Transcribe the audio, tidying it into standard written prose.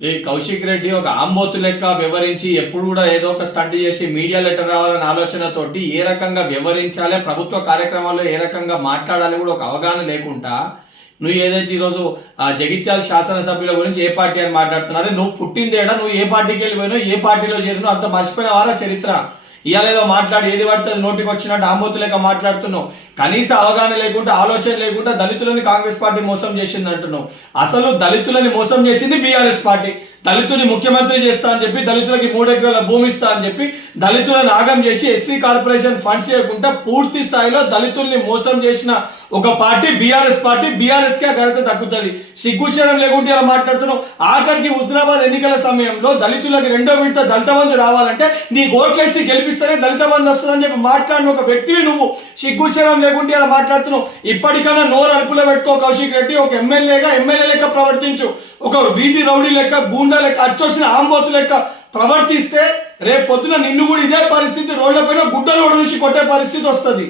ఈ కౌశిక్ రెడ్డి ఒక ఆంబోతు లెక్క వివరించి ఎప్పుడు కూడా ఏదో ఒక స్టంట్ చేసి మీడియా లెటర్ రావాలనే ఆలోచనతోటి ఏ రకంగా వివరించాలి, ప్రభుత్వ కార్యక్రమాల్లో ఏ రకంగా మాట్లాడాలి కూడా ఒక అవగాహన లేకుండా నువ్వు ఏదైతే ఈరోజు జగిత్యాల శాసనసభ్యుల గురించి ఏ పార్టీ అని మాట్లాడుతున్నారో, నువ్వు పుట్టిందేడా, నువ్వు ఏ పార్టీకి వెళ్ళిపోయినావు, ఏ పార్టీలో చేరినావు అంత మర్చిపోయిన వారా చరిత్ర. ఇవాళ ఏదో మాట్లాడి ఏది పడితే నోటికి వచ్చినట్టు ఆంబోతు లేక మాట్లాడుతున్నావు. కనీస అవగాహన లేకుండా, ఆలోచన లేకుండా దళితులని కాంగ్రెస్ పార్టీ మోసం చేసింది అంటున్నావు. అసలు దళితులని మోసం చేసింది బీఆర్ఎస్ పార్టీ. దళితుని ముఖ్యమంత్రి చేస్తా అని చెప్పి, దళితులకి 3 ఎకరాల భూమి ఇస్తా అని చెప్పి దళితులను ఆగం చేసి ఎస్సీ కార్పొరేషన్ ఫండ్స్ చేయకుండా పూర్తి స్థాయిలో దళితుల్ని మోసం చేసిన ఒక పార్టీ బీఆర్ఎస్ పార్టీ. బీఆర్ఎస్ కే ఘనత దక్కుతుంది. సిగ్గుశరం లేకుంటే ఇలా మాట్లాడుతున్నావు. ఆఖరికి హుజరాబాద్ ఎన్నికల సమయంలో దళితులకు 2వ విడత దళిత బంధు రావాలంటే నీ ఓట్లేసి గెలిపిస్తేనే దళిత బంధు వస్తుందని చెప్పి మాట్లాడిన ఒక వ్యక్తివి నువ్వు. సిగ్గుశరం లేకుంటే ఇలా మాట్లాడుతున్నావు. ఇప్పటికైనా నోరు అదుపులో పెట్టుకో కౌశిక్ రెడ్డి. ఒక ఎమ్మెల్యే లెక్క ప్రవర్తించు. ఒక వీధి రౌడీ లెక్క, గూండా లెక్క, అచ్చొచ్చిన ఆంబోతు లెక్క ప్రవర్తిస్తే రేపు పొద్దున నిన్ను కూడా ఇదే పరిస్థితి, రోడ్ల పైన గుడ్డలు ఉడదీసి కొట్టే పరిస్థితి వస్తుంది.